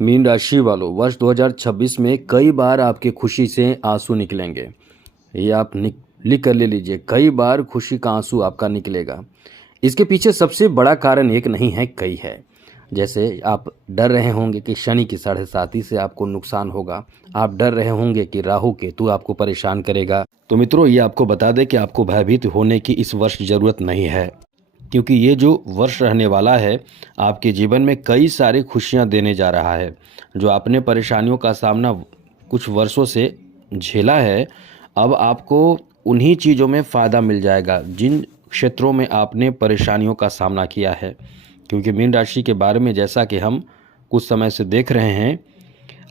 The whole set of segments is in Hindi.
मीन राशि वालों, वर्ष 2026 में कई बार आपके खुशी से आंसू निकलेंगे। ये आप लिख कर ले लीजिए, कई बार खुशी का आंसू आपका निकलेगा। इसके पीछे सबसे बड़ा कारण एक नहीं है, कई है। जैसे आप डर रहे होंगे कि शनि की 7.5 से आपको नुकसान होगा। आप डर रहे होंगे कि राहु केतु आपको परेशान करेगा। तो मित्रों, ये आपको बता दें कि आपको भयभीत होने की इस वर्ष ज़रूरत नहीं है, क्योंकि ये जो वर्ष रहने वाला है आपके जीवन में कई सारी खुशियां देने जा रहा है। जो आपने परेशानियों का सामना कुछ वर्षों से झेला है, अब आपको उन्हीं चीज़ों में फ़ायदा मिल जाएगा जिन क्षेत्रों में आपने परेशानियों का सामना किया है। क्योंकि मीन राशि के बारे में जैसा कि हम कुछ समय से देख रहे हैं,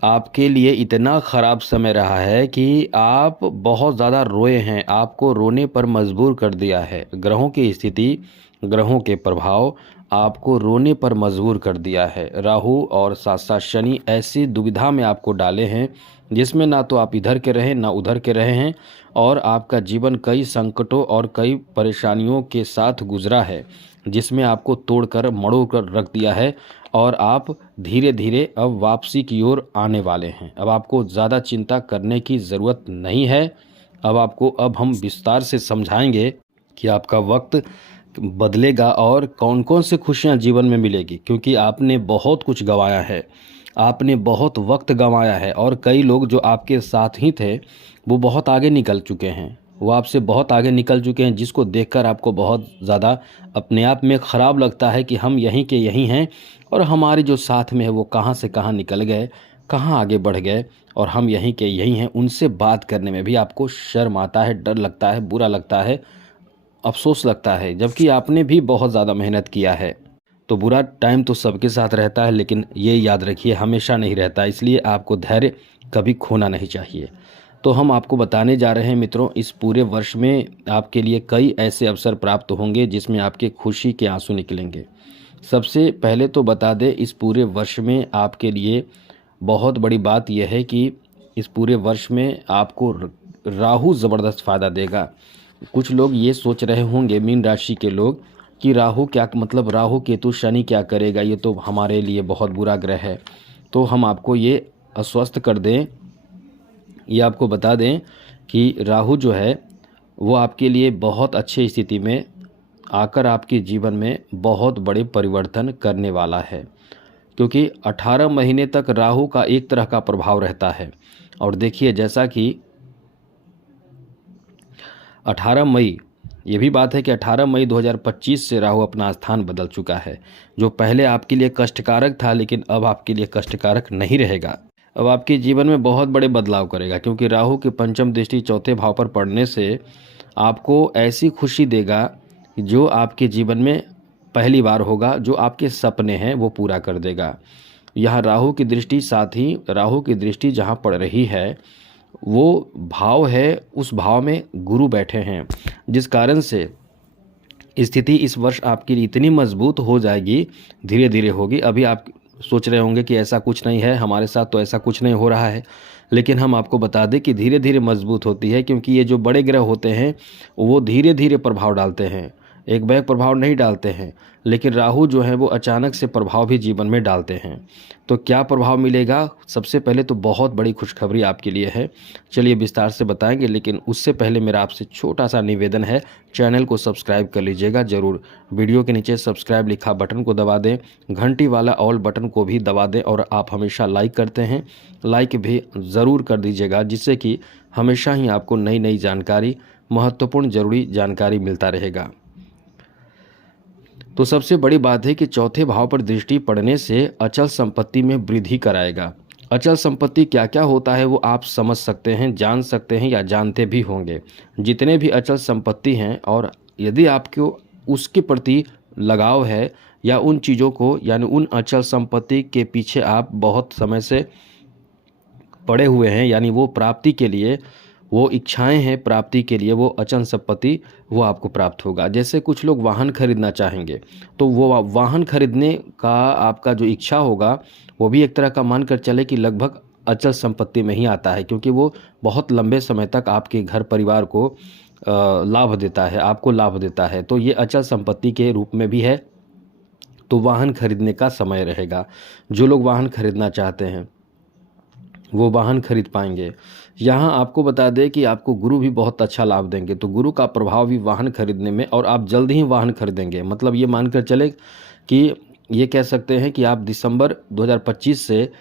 आपके लिए इतना ख़राब समय रहा है कि आप बहुत ज़्यादा रोए हैं। आपको रोने पर मजबूर कर दिया है ग्रहों की स्थिति, ग्रहों के प्रभाव आपको रोने पर मजबूर कर दिया है। राहु और साथ साथ शनि ऐसी दुविधा में आपको डाले हैं जिसमें ना तो आप इधर के रहें ना उधर के रहे हैं, और आपका जीवन कई संकटों और कई परेशानियों के साथ गुजरा है, जिसमें आपको तोड़कर मड़ोड़ कर रख दिया है। और आप धीरे धीरे अब वापसी की ओर आने वाले हैं। अब आपको ज़्यादा चिंता करने की ज़रूरत नहीं है। अब हम विस्तार से समझाएंगे कि आपका वक्त बदलेगा और कौन कौन से खुशियां जीवन में मिलेगी। क्योंकि आपने बहुत कुछ गंवाया है, आपने बहुत वक्त गंवाया है, और कई लोग जो आपके साथ ही थे वो बहुत आगे निकल चुके हैं, वो आपसे बहुत आगे निकल चुके हैं, जिसको देखकर आपको बहुत ज़्यादा अपने आप में ख़राब लगता है कि हम यहीं के यहीं हैं और हमारे जो साथ में है वो कहाँ से कहाँ निकल गए, कहाँ आगे बढ़ गए, और हम यहीं के यहीं हैं। उनसे बात करने में भी आपको शर्म आता है, डर लगता है, बुरा लगता है, अफ़सोस लगता है, जबकि आपने भी बहुत ज़्यादा मेहनत किया है। तो बुरा टाइम तो सबके साथ रहता है, लेकिन ये याद रखिए हमेशा नहीं रहता, इसलिए आपको धैर्य कभी खोना नहीं चाहिए। तो हम आपको बताने जा रहे हैं मित्रों, इस पूरे वर्ष में आपके लिए कई ऐसे अवसर प्राप्त होंगे जिसमें आपके खुशी के आंसू निकलेंगे। सबसे पहले तो बता दें, इस पूरे वर्ष में आपके लिए बहुत बड़ी बात यह है कि इस पूरे वर्ष में आपको राहु ज़बरदस्त फ़ायदा देगा। कुछ लोग ये सोच रहे होंगे, मीन राशि के लोग, कि राहु क्या मतलब, राहु केतु शनि क्या करेगा, ये तो हमारे लिए बहुत बुरा ग्रह है। तो हम आपको ये आश्वस्त कर दें, ये आपको बता दें कि राहु जो है वो आपके लिए बहुत अच्छी स्थिति में आकर आपके जीवन में बहुत बड़े परिवर्तन करने वाला है। क्योंकि 18 महीने तक राहु का एक तरह का प्रभाव रहता है। और देखिए, जैसा कि 18 मई, ये भी बात है कि 18 मई 2025 से राहु अपना स्थान बदल चुका है। जो पहले आपके लिए कष्टकारक था, लेकिन अब आपके लिए कष्टकारक नहीं रहेगा। अब आपके जीवन में बहुत बड़े बदलाव करेगा, क्योंकि राहु की पंचम दृष्टि चौथे भाव पर पड़ने से आपको ऐसी खुशी देगा जो आपके जीवन में पहली बार होगा। जो आपके सपने हैं वो पूरा कर देगा। यहाँ राहु की दृष्टि, साथ ही राहु की दृष्टि जहाँ पड़ रही है वो भाव है, उस भाव में गुरु बैठे हैं, जिस कारण से स्थिति इस वर्ष आपकी इतनी मजबूत हो जाएगी, धीरे धीरे होगी। अभी आप सोच रहे होंगे कि ऐसा कुछ नहीं है हमारे साथ, तो ऐसा कुछ नहीं हो रहा है, लेकिन हम आपको बता दें कि धीरे धीरे मजबूत होती है। क्योंकि ये जो बड़े ग्रह होते हैं वो धीरे धीरे प्रभाव डालते हैं, एक बैग प्रभाव नहीं डालते हैं। लेकिन राहु जो है वो अचानक से प्रभाव भी जीवन में डालते हैं। तो क्या प्रभाव मिलेगा? सबसे पहले तो बहुत बड़ी खुशखबरी आपके लिए है, चलिए विस्तार से बताएंगे। लेकिन उससे पहले मेरा आपसे छोटा सा निवेदन है, चैनल को सब्सक्राइब कर लीजिएगा ज़रूर। वीडियो के नीचे सब्सक्राइब लिखा बटन को दबा दें, घंटी वाला ऑल बटन को भी दबा दें, और आप हमेशा लाइक करते हैं, लाइक भी ज़रूर कर दीजिएगा, जिससे कि हमेशा ही आपको नई नई जानकारी, महत्वपूर्ण ज़रूरी जानकारी मिलता रहेगा। तो सबसे बड़ी बात है कि चौथे भाव पर दृष्टि पड़ने से अचल संपत्ति में वृद्धि कराएगा। अचल संपत्ति क्या क्या होता है वो आप समझ सकते हैं, जान सकते हैं, या जानते भी होंगे। जितने भी अचल संपत्ति हैं, और यदि आपको उसके प्रति लगाव है, या उन चीज़ों को, यानी उन अचल संपत्ति के पीछे आप बहुत समय से पड़े हुए हैं, यानी वो प्राप्ति के लिए, वो इच्छाएं हैं प्राप्ति के लिए, वो अचल संपत्ति वो आपको प्राप्त होगा। जैसे कुछ लोग वाहन खरीदना चाहेंगे, तो वो वाहन खरीदने का आपका जो इच्छा होगा वो भी एक तरह का मान कर चले कि लगभग अचल संपत्ति में ही आता है, क्योंकि वो बहुत लंबे समय तक आपके घर परिवार को लाभ देता है, आपको लाभ देता है। तो ये अचल संपत्ति के रूप में भी है। तो वाहन खरीदने का समय रहेगा। जो लोग वाहन खरीदना चाहते हैं वो वाहन खरीद पाएंगे। यहाँ आपको बता दें कि आपको गुरु भी बहुत अच्छा लाभ देंगे, तो गुरु का प्रभाव भी वाहन खरीदने में, और आप जल्दी ही वाहन खरीदेंगे। मतलब ये मानकर चले कि ये कह सकते हैं कि आप दिसंबर 2025 से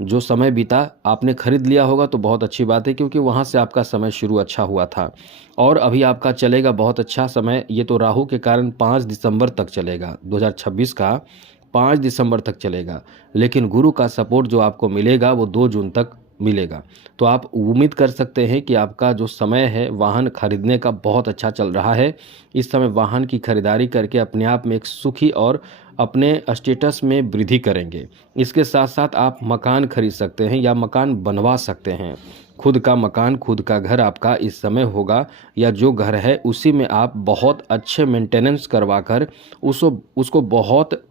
जो समय बीता आपने खरीद लिया होगा तो बहुत अच्छी बात है, क्योंकि वहाँ से आपका समय शुरू अच्छा हुआ था और अभी आपका चलेगा बहुत अच्छा समय। ये तो राहु के कारण 5 दिसंबर तक चलेगा, 2026 का 5 दिसंबर तक चलेगा, लेकिन गुरु का सपोर्ट जो आपको मिलेगा वो 2 जून तक मिलेगा। तो आप उम्मीद कर सकते हैं कि आपका जो समय है वाहन खरीदने का बहुत अच्छा चल रहा है। इस समय वाहन की खरीदारी करके अपने आप में एक सुखी और अपने स्टेटस में वृद्धि करेंगे। इसके साथ साथ आप मकान खरीद सकते हैं या मकान बनवा सकते हैं। खुद का मकान, खुद का घर आपका इस समय होगा, या जो घर है उसी में आप बहुत अच्छे मेंटेनेंस करवाकर उसको बहुत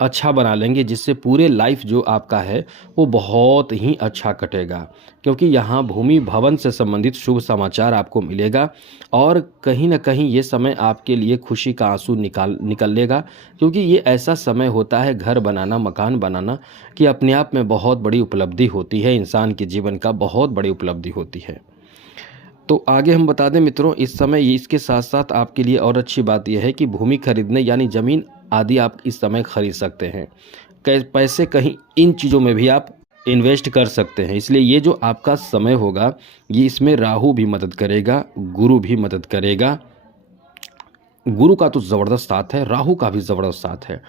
अच्छा बना लेंगे, जिससे पूरे लाइफ जो आपका है वो बहुत ही अच्छा कटेगा। क्योंकि यहाँ भूमि भवन से संबंधित शुभ समाचार आपको मिलेगा और कहीं ना कहीं ये समय आपके लिए खुशी का आंसू निकलेगा, क्योंकि ये ऐसा समय होता है घर बनाना, मकान बनाना, कि अपने आप में बहुत बड़ी उपलब्धि होती है, इंसान के जीवन का बहुत बड़ी उपलब्धि होती है। तो आगे हम बता दें मित्रों, इस समय इसके साथ साथ आपके लिए और अच्छी बात यह है कि भूमि खरीदने यानी ज़मीन आदि आप इस समय खरीद सकते हैं। पैसे कहीं इन चीज़ों में भी आप इन्वेस्ट कर सकते हैं। इसलिए ये जो आपका समय होगा ये इसमें राहु भी मदद करेगा, गुरु भी मदद करेगा। गुरु का तो ज़बरदस्त साथ है, राहु का भी ज़बरदस्त साथ है।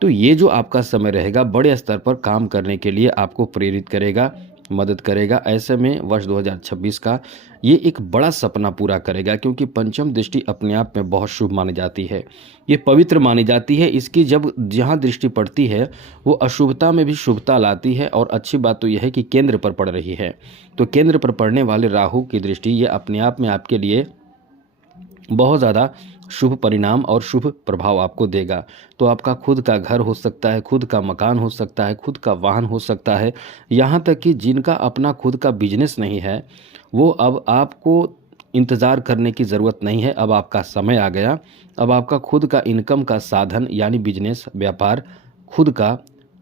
तो ये जो आपका समय रहेगा बड़े स्तर पर काम करने के लिए आपको प्रेरित करेगा, मदद करेगा। ऐसे में वर्ष 2026 का ये एक बड़ा सपना पूरा करेगा, क्योंकि पंचम दृष्टि अपने आप में बहुत शुभ मानी जाती है, ये पवित्र मानी जाती है। इसकी जब जहाँ दृष्टि पड़ती है वो अशुभता में भी शुभता लाती है। और अच्छी बात तो यह है कि केंद्र पर पड़ रही है, तो केंद्र पर पड़ने वाले राहु की दृष्टि ये अपने आप में आपके लिए बहुत ज़्यादा शुभ परिणाम और शुभ प्रभाव आपको देगा। तो आपका खुद का घर हो सकता है, खुद का मकान हो सकता है, खुद का वाहन हो सकता है, यहाँ तक कि जिनका अपना खुद का बिजनेस नहीं है वो अब आपको इंतज़ार करने की ज़रूरत नहीं है। अब आपका समय आ गया, अब आपका खुद का इनकम का साधन यानी बिजनेस, व्यापार खुद का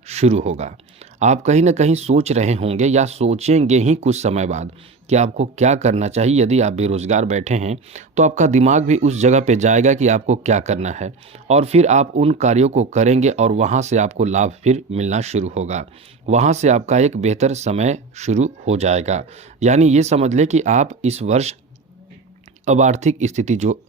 शुरू होगा। आप कहीं ना कहीं सोच रहे होंगे या सोचेंगे ही कुछ समय बाद कि आपको क्या करना चाहिए। यदि आप बेरोज़गार बैठे हैं तो आपका दिमाग भी उस जगह पे जाएगा कि आपको क्या करना है, और फिर आप उन कार्यों को करेंगे और वहाँ से आपको लाभ फिर मिलना शुरू होगा। वहाँ से आपका एक बेहतर समय शुरू हो जाएगा। यानी ये समझ लें कि आप इस वर्ष अब आर्थिक स्थिति जो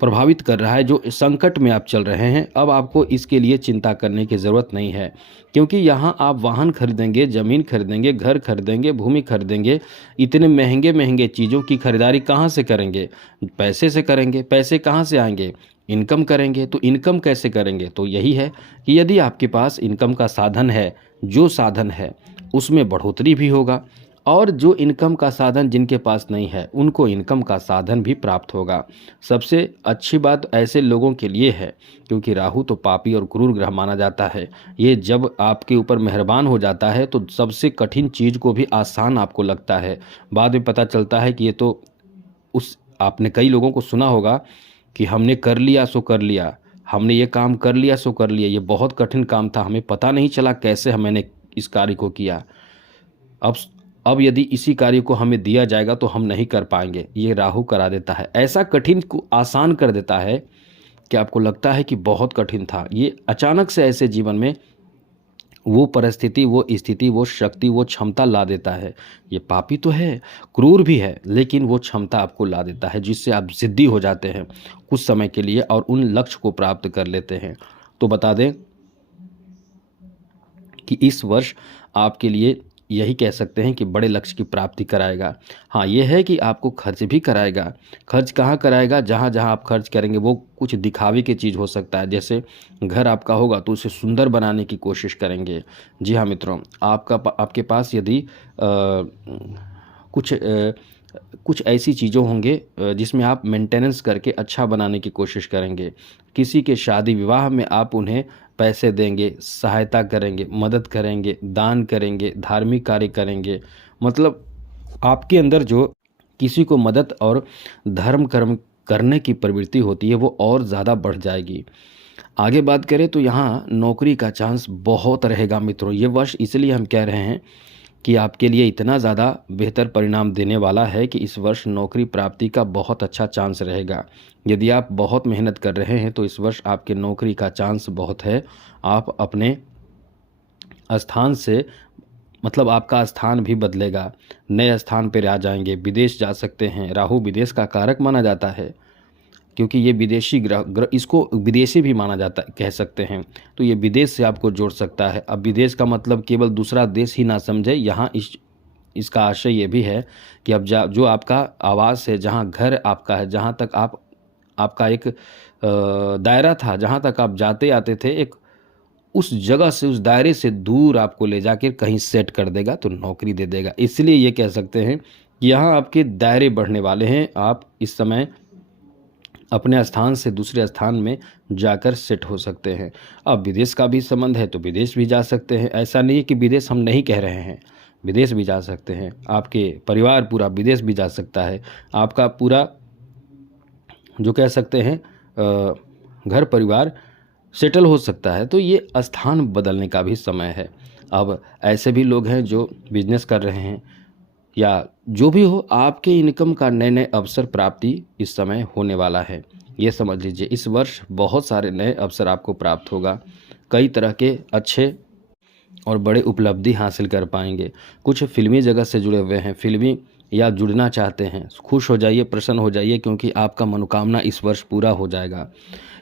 प्रभावित कर रहा है, जो संकट में आप चल रहे हैं, अब आपको इसके लिए चिंता करने की ज़रूरत नहीं है। क्योंकि यहाँ आप वाहन खरीदेंगे, ज़मीन खरीदेंगे, घर खरीदेंगे, भूमि खरीदेंगे, इतने महंगे महंगे चीज़ों की खरीदारी कहाँ से करेंगे? पैसे से करेंगे। पैसे कहाँ से आएंगे? इनकम करेंगे। तो इनकम कैसे करेंगे? तो यही है कि यदि आपके पास इनकम का साधन है, जो साधन है उसमें बढ़ोतरी भी होगा, और जो इनकम का साधन जिनके पास नहीं है उनको इनकम का साधन भी प्राप्त होगा। सबसे अच्छी बात ऐसे लोगों के लिए है, क्योंकि राहु तो पापी और क्रूर ग्रह माना जाता है। ये जब आपके ऊपर मेहरबान हो जाता है तो सबसे कठिन चीज़ को भी आसान आपको लगता है। बाद में पता चलता है कि ये तो आपने कई लोगों को सुना होगा कि हमने कर लिया सो कर लिया, हमने ये काम कर लिया सो कर लिया, ये बहुत कठिन काम था, हमें पता नहीं चला कैसे मैंने इस कार्य को किया। अब यदि इसी कार्य को हमें दिया जाएगा तो हम नहीं कर पाएंगे। ये राहु करा देता है, ऐसा कठिन को आसान कर देता है कि आपको लगता है कि बहुत कठिन था। ये अचानक से ऐसे जीवन में वो परिस्थिति, वो स्थिति, वो शक्ति, वो क्षमता ला देता है। ये पापी तो है, क्रूर भी है, लेकिन वो क्षमता आपको ला देता है जिससे आप जिद्दी हो जाते हैं कुछ समय के लिए और उन लक्ष्य को प्राप्त कर लेते हैं। तो बता दें कि इस वर्ष आपके लिए यही कह सकते हैं कि बड़े लक्ष्य की प्राप्ति कराएगा। हाँ, ये है कि आपको खर्च भी कराएगा। खर्च कहाँ कराएगा? जहाँ जहाँ आप खर्च करेंगे वो कुछ दिखावे की चीज़ हो सकता है। जैसे घर आपका होगा तो उसे सुंदर बनाने की कोशिश करेंगे। जी हाँ मित्रों, आपके पास यदि कुछ ऐसी चीज़ों होंगे जिसमें आप मेंटेनेंस करके अच्छा बनाने की कोशिश करेंगे। किसी के शादी विवाह में आप उन्हें पैसे देंगे, सहायता करेंगे, मदद करेंगे, दान करेंगे, धार्मिक कार्य करेंगे। मतलब आपके अंदर जो किसी को मदद और धर्म कर्म करने की प्रवृत्ति होती है वो और ज़्यादा बढ़ जाएगी। आगे बात करें तो यहाँ नौकरी का चांस बहुत रहेगा मित्रों। ये वर्ष इसलिए हम कह रहे हैं कि आपके लिए इतना ज़्यादा बेहतर परिणाम देने वाला है कि इस वर्ष नौकरी प्राप्ति का बहुत अच्छा चांस रहेगा। यदि आप बहुत मेहनत कर रहे हैं तो इस वर्ष आपके नौकरी का चांस बहुत है। आप अपने स्थान से मतलब आपका स्थान भी बदलेगा, नए स्थान पर आ जाएंगे, विदेश जा सकते हैं। राहु विदेश का कारक माना जाता है, क्योंकि ये विदेशी ग्रह इसको विदेशी भी माना जाता कह सकते हैं। तो ये विदेश से आपको जोड़ सकता है। अब विदेश का मतलब केवल दूसरा देश ही ना समझे, यहाँ इसका आशय ये भी है कि अब जो आपका आवास है, जहाँ घर आपका है, जहाँ तक आपका एक दायरा था, जहाँ तक आप जाते आते थे, एक उस जगह से, उस दायरे से दूर आपको ले जाकर कहीं सेट कर देगा, तो नौकरी दे देगा। इसलिए ये कह सकते हैं कि यहाँ आपके दायरे बढ़ने वाले हैं। आप इस समय अपने स्थान से दूसरे स्थान में जाकर सेट हो सकते हैं। अब विदेश का भी संबंध है तो विदेश भी जा सकते हैं। ऐसा नहीं है कि विदेश हम नहीं कह रहे हैं, विदेश भी जा सकते हैं। आपके परिवार पूरा विदेश भी जा सकता है। आपका पूरा जो कह सकते हैं घर परिवार सेटल हो सकता है। तो ये स्थान बदलने का भी समय है। अब ऐसे भी लोग हैं जो बिजनेस कर रहे हैं या जो भी हो, आपके इनकम का नए नए अवसर प्राप्ति इस समय होने वाला है। ये समझ लीजिए इस वर्ष बहुत सारे नए अवसर आपको प्राप्त होगा। कई तरह के अच्छे और बड़े उपलब्धि हासिल कर पाएंगे। कुछ फिल्मी जगत से जुड़े हुए हैं, फिल्मी या जुड़ना चाहते हैं, खुश हो जाइए, प्रसन्न हो जाइए, क्योंकि आपका मनोकामना इस वर्ष पूरा हो जाएगा।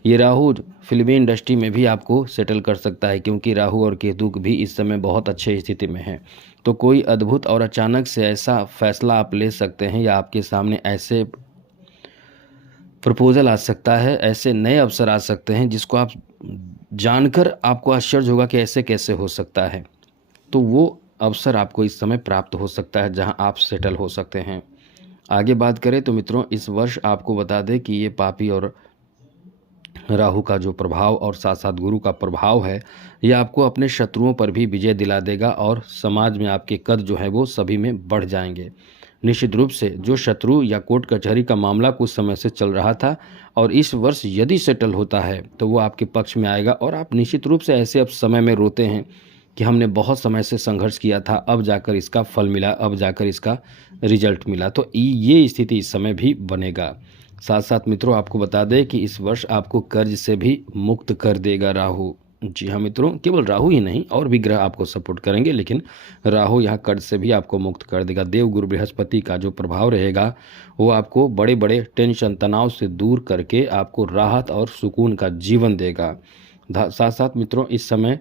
ये राहु फिल्मी इंडस्ट्री में भी आपको सेटल कर सकता है, क्योंकि राहु और केतु भी इस समय बहुत अच्छे स्थिति में हैं। तो कोई अद्भुत और अचानक से ऐसा फैसला आप ले सकते हैं, या आपके सामने ऐसे प्रपोजल आ सकता है, ऐसे नए अवसर आ सकते हैं जिसको आप जानकर आपको आश्चर्य होगा कि ऐसे कैसे हो सकता है। तो वो अवसर आपको इस समय प्राप्त हो सकता है जहां आप सेटल हो सकते हैं। आगे बात करें तो मित्रों, इस वर्ष आपको बता दें कि ये पापी और राहु का जो प्रभाव और साथ साथ गुरु का प्रभाव है, यह आपको अपने शत्रुओं पर भी विजय दिला देगा और समाज में आपके कद जो है वो सभी में बढ़ जाएंगे। निश्चित रूप से जो शत्रु या कोर्ट कचहरी का मामला कुछ समय से चल रहा था और इस वर्ष यदि सेटल होता है तो वो आपके पक्ष में आएगा, और आप निश्चित रूप से ऐसे अब समय में रोते हैं कि हमने बहुत समय से संघर्ष किया था, अब जाकर इसका फल मिला, अब जाकर इसका रिजल्ट मिला। तो ये स्थिति इस समय भी बनेगा। साथ साथ मित्रों आपको बता दें कि इस वर्ष आपको कर्ज से भी मुक्त कर देगा राहु। जी हाँ मित्रों, केवल राहु ही नहीं और भी ग्रह आपको सपोर्ट करेंगे, लेकिन राहु यहाँ कर्ज से भी आपको मुक्त कर देगा। देव गुरु बृहस्पति का जो प्रभाव रहेगा वो आपको बड़े बड़े टेंशन तनाव से दूर करके आपको राहत और सुकून का जीवन देगा। साथ साथ मित्रों इस समय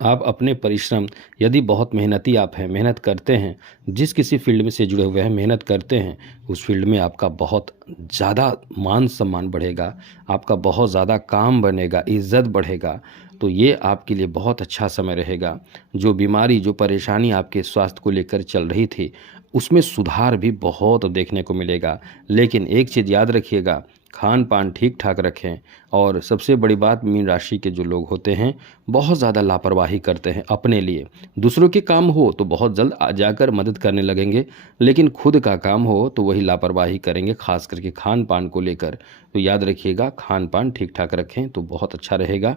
आप अपने परिश्रम, यदि बहुत मेहनती आप हैं, मेहनत करते हैं, जिस किसी फील्ड में से जुड़े हुए हैं, मेहनत करते हैं, उस फील्ड में आपका बहुत ज़्यादा मान सम्मान बढ़ेगा, आपका बहुत ज़्यादा काम बनेगा, इज्जत बढ़ेगा। तो ये आपके लिए बहुत अच्छा समय रहेगा। जो बीमारी, जो परेशानी आपके स्वास्थ्य को लेकर चल रही थी, उसमें सुधार भी बहुत देखने को मिलेगा। लेकिन एक चीज़ याद रखिएगा, खान पान ठीक ठाक रखें। और सबसे बड़ी बात, मीन राशि के जो लोग होते हैं बहुत ज़्यादा लापरवाही करते हैं अपने लिए। दूसरों के काम हो तो बहुत जल्द जाकर मदद करने लगेंगे, लेकिन खुद का काम हो तो वही लापरवाही करेंगे, खास करके खान पान को लेकर। तो याद रखिएगा, खान पान ठीक ठाक रखें तो बहुत अच्छा रहेगा,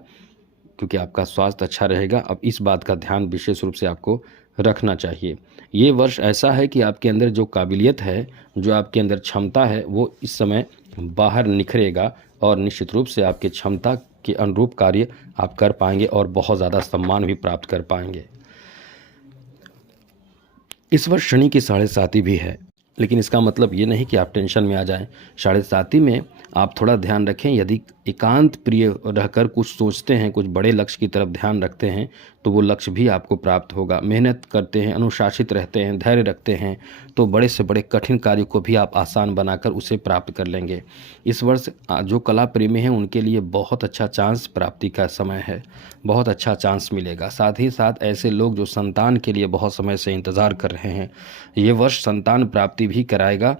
क्योंकि आपका स्वास्थ्य अच्छा रहेगा। अब इस बात का ध्यान विशेष रूप से आपको रखना चाहिए। ये वर्ष ऐसा है कि आपके अंदर जो काबिलियत है, जो आपके अंदर क्षमता है, वो इस समय बाहर निखरेगा और निश्चित रूप से आपकी क्षमता के अनुरूप कार्य आप कर पाएंगे और बहुत ज़्यादा सम्मान भी प्राप्त कर पाएंगे। इस वर्ष शनि की 7.5 भी है, लेकिन इसका मतलब ये नहीं कि आप टेंशन में आ जाएं। 7.5 में आप थोड़ा ध्यान रखें। यदि एकांत प्रिय रहकर कुछ सोचते हैं, कुछ बड़े लक्ष्य की तरफ ध्यान रखते हैं, तो वो लक्ष्य भी आपको प्राप्त होगा। मेहनत करते हैं, अनुशासित रहते हैं, धैर्य रखते हैं, तो बड़े से बड़े कठिन कार्य को भी आप आसान बनाकर उसे प्राप्त कर लेंगे। इस वर्ष जो कला प्रेमी हैं उनके लिए बहुत अच्छा चांस प्राप्ति का समय है, बहुत अच्छा चांस मिलेगा। साथ ही साथ ऐसे लोग जो संतान के लिए बहुत समय से इंतज़ार कर रहे हैं, ये वर्ष संतान प्राप्ति भी कराएगा,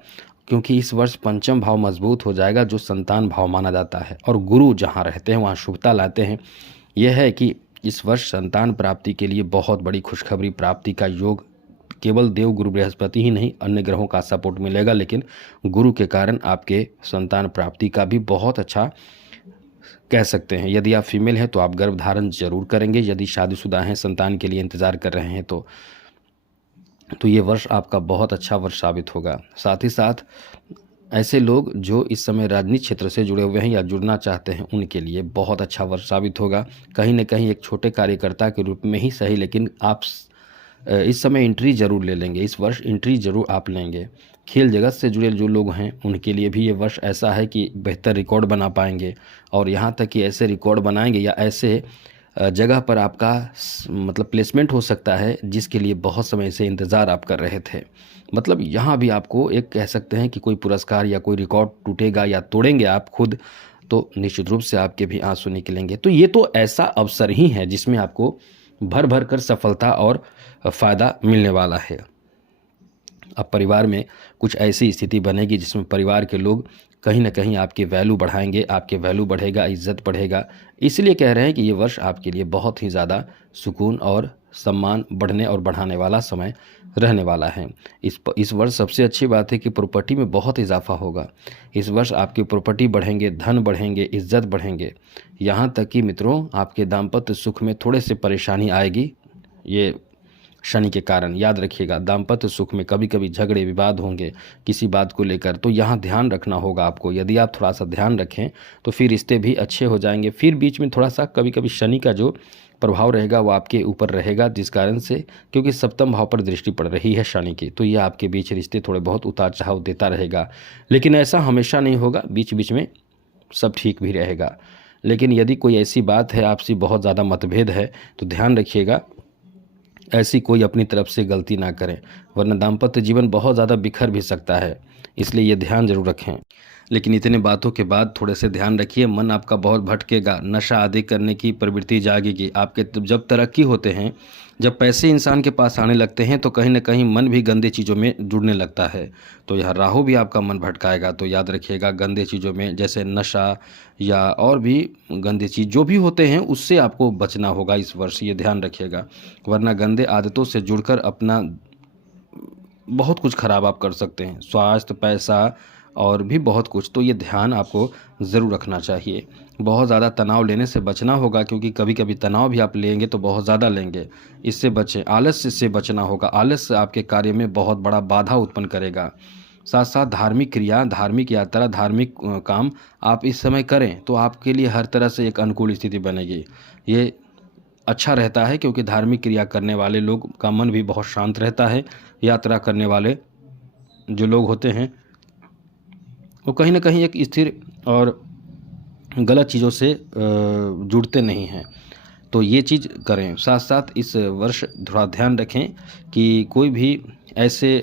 क्योंकि इस वर्ष पंचम भाव मजबूत हो जाएगा, जो संतान भाव माना जाता है, और गुरु जहाँ रहते हैं वहाँ शुभता लाते हैं। यह है कि इस वर्ष संतान प्राप्ति के लिए बहुत बड़ी खुशखबरी प्राप्ति का योग केवल देव गुरु बृहस्पति ही नहीं, अन्य ग्रहों का सपोर्ट मिलेगा, लेकिन गुरु के कारण आपके संतान प्राप्ति का भी बहुत अच्छा कह सकते हैं। यदि आप फीमेल हैं तो आप गर्भधारण जरूर करेंगे। यदि शादीशुदा हैं, संतान के लिए इंतज़ार कर रहे हैं तो ये वर्ष आपका बहुत अच्छा वर्ष साबित होगा। साथ ही साथ ऐसे लोग जो इस समय राजनीतिक क्षेत्र से जुड़े हुए हैं या जुड़ना चाहते हैं, उनके लिए बहुत अच्छा वर्ष साबित होगा। कहीं न कहीं एक छोटे कार्यकर्ता के रूप में ही सही, लेकिन आप इस समय एंट्री ज़रूर ले लेंगे। इस वर्ष एंट्री ज़रूर आप लेंगे। खेल जगत से जुड़े जो लोग हैं, उनके लिए भी ये वर्ष ऐसा है कि बेहतर रिकॉर्ड बना पाएंगे, और यहाँ तक कि ऐसे रिकॉर्ड बनाएंगे या ऐसे जगह पर आपका मतलब प्लेसमेंट हो सकता है जिसके लिए बहुत समय से इंतज़ार आप कर रहे थे। मतलब यहाँ भी आपको एक कह सकते हैं कि कोई पुरस्कार या कोई रिकॉर्ड टूटेगा या तोड़ेंगे आप खुद, तो निश्चित रूप से आपके भी आंसू निकलेंगे। तो ये तो ऐसा अवसर ही है जिसमें आपको भर भर कर सफलता और फ़ायदा मिलने वाला है। अब परिवार में कुछ ऐसी स्थिति बनेगी जिसमें परिवार के लोग कहीं ना कहीं आपकी वैल्यू बढ़ाएंगे, आपके वैल्यू बढ़ेगा, इज्जत बढ़ेगा। इसलिए कह रहे हैं कि ये वर्ष आपके लिए बहुत ही ज़्यादा सुकून और सम्मान बढ़ने और बढ़ाने वाला समय रहने वाला है। इस वर्ष सबसे अच्छी बात है कि प्रॉपर्टी में बहुत इजाफा होगा। इस वर्ष आपकी प्रॉपर्टी बढ़ेंगे, धन बढ़ेंगे, इज्जत बढ़ेंगे। यहाँ तक कि मित्रों, आपके दाम्पत्य सुख में थोड़े से परेशानी आएगी, ये शनि के कारण। याद रखिएगा, दाम्पत्य सुख में कभी कभी झगड़े विवाद होंगे किसी बात को लेकर, तो यहाँ ध्यान रखना होगा आपको। यदि आप थोड़ा सा ध्यान रखें तो फिर रिश्ते भी अच्छे हो जाएंगे। फिर बीच में थोड़ा सा कभी कभी शनि का जो प्रभाव रहेगा वो आपके ऊपर रहेगा, जिस कारण से, क्योंकि सप्तम भाव पर दृष्टि पड़ रही है शनि की, तो ये आपके बीच रिश्ते थोड़े बहुत उतार चढ़ाव देता रहेगा। लेकिन ऐसा हमेशा नहीं होगा, बीच बीच में सब ठीक भी रहेगा। लेकिन यदि कोई ऐसी बात है, आपसी बहुत ज़्यादा मतभेद है, तो ध्यान रखिएगा ऐसी कोई अपनी तरफ से गलती ना करें, वरना दाम्पत्य जीवन बहुत ज़्यादा बिखर भी सकता है। इसलिए ये ध्यान जरूर रखें। लेकिन इतने बातों के बाद थोड़े से ध्यान रखिए, मन आपका बहुत भटकेगा, नशा आदि करने की प्रवृत्ति जागेगी आपके। जब तरक्की होते हैं, जब पैसे इंसान के पास आने लगते हैं, तो कहीं ना कहीं मन भी गंदे चीज़ों में जुड़ने लगता है। तो यह राहु भी आपका मन भटकाएगा। तो याद रखिएगा, गंदे चीज़ों में जैसे नशा या और भी गंदे चीज़ जो भी होते हैं, उससे आपको बचना होगा इस वर्ष, ये ध्यान रखिएगा। वरना गंदे आदतों से जुड़कर अपना बहुत कुछ खराब आप कर सकते हैं, स्वास्थ्य, पैसा और भी बहुत कुछ। तो ये ध्यान आपको ज़रूर रखना चाहिए। बहुत ज़्यादा तनाव लेने से बचना होगा, क्योंकि कभी कभी तनाव भी आप लेंगे तो बहुत ज़्यादा लेंगे, इससे बचें। आलस्य से बचना होगा, आलस्य आपके कार्य में बहुत बड़ा बाधा उत्पन्न करेगा। साथ साथ धार्मिक क्रिया, धार्मिक यात्रा, धार्मिक काम आप इस समय करें तो आपके लिए हर तरह से एक अनुकूल स्थिति बनेगी। ये अच्छा रहता है, क्योंकि धार्मिक क्रिया करने वाले लोग का मन भी बहुत शांत रहता है। यात्रा करने वाले जो लोग होते हैं वो कहीं ना कहीं एक स्थिर और गलत चीज़ों से जुड़ते नहीं हैं, तो ये चीज़ करें। साथ साथ इस वर्ष थोड़ा ध्यान रखें कि कोई भी ऐसे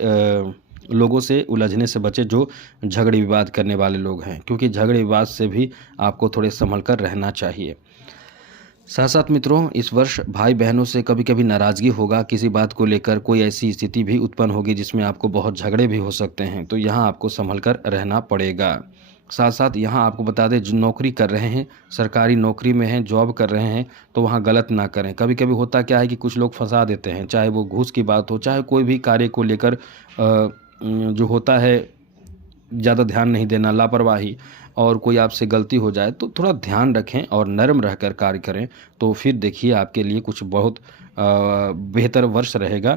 लोगों से उलझने से बचे जो झगड़े विवाद करने वाले लोग हैं, क्योंकि झगड़े विवाद से भी आपको थोड़े संभल कर रहना चाहिए। साथ साथ मित्रों, इस वर्ष भाई बहनों से कभी कभी नाराज़गी होगा, किसी बात को लेकर कोई ऐसी स्थिति भी उत्पन्न होगी जिसमें आपको बहुत झगड़े भी हो सकते हैं, तो यहाँ आपको संभल कर रहना पड़ेगा। साथ साथ यहाँ आपको बता दें, जो नौकरी कर रहे हैं, सरकारी नौकरी में हैं, जॉब कर रहे हैं, तो वहाँ गलत ना करें। कभी कभी होता क्या है कि कुछ लोग फंसा देते हैं, चाहे वो घूस की बात हो, चाहे कोई भी कार्य को लेकर जो होता है ज़्यादा ध्यान नहीं देना, लापरवाही, और कोई आपसे गलती हो जाए तो थोड़ा ध्यान रखें और नरम रहकर कार्य करें। तो फिर देखिए आपके लिए कुछ बहुत बेहतर वर्ष रहेगा,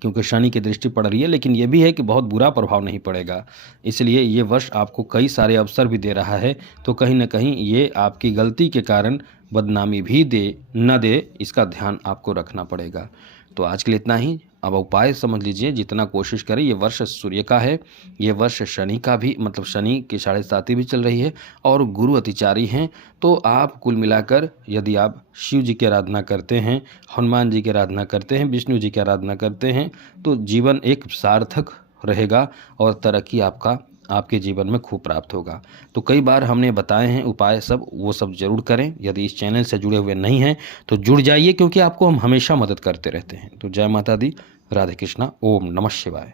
क्योंकि शनि की दृष्टि पड़ रही है, लेकिन ये भी है कि बहुत बुरा प्रभाव नहीं पड़ेगा। इसलिए ये वर्ष आपको कई सारे अवसर भी दे रहा है, तो कहीं ना कहीं ये आपकी गलती के कारण बदनामी भी न दे, इसका ध्यान आपको रखना पड़ेगा। तो आज के लिए इतना ही। अब उपाय समझ लीजिए, जितना कोशिश करें। ये वर्ष सूर्य का है, ये वर्ष शनि का भी, मतलब शनि की 7.5 भी चल रही है और गुरु अतिचारी हैं। तो आप कुल मिलाकर यदि आप शिव जी की आराधना करते हैं, हनुमान जी की आराधना करते हैं, विष्णु जी की आराधना करते हैं, तो जीवन एक सार्थक रहेगा और तरक्की आपके जीवन में खूब प्राप्त होगा। तो कई बार हमने बताए हैं उपाय सब, वो सब जरूर करें। यदि इस चैनल से जुड़े हुए नहीं हैं तो जुड़ जाइए, क्योंकि आपको हम हमेशा मदद करते रहते हैं। तो जय माता दी, राधे कृष्णा, ओम नमः शिवाय।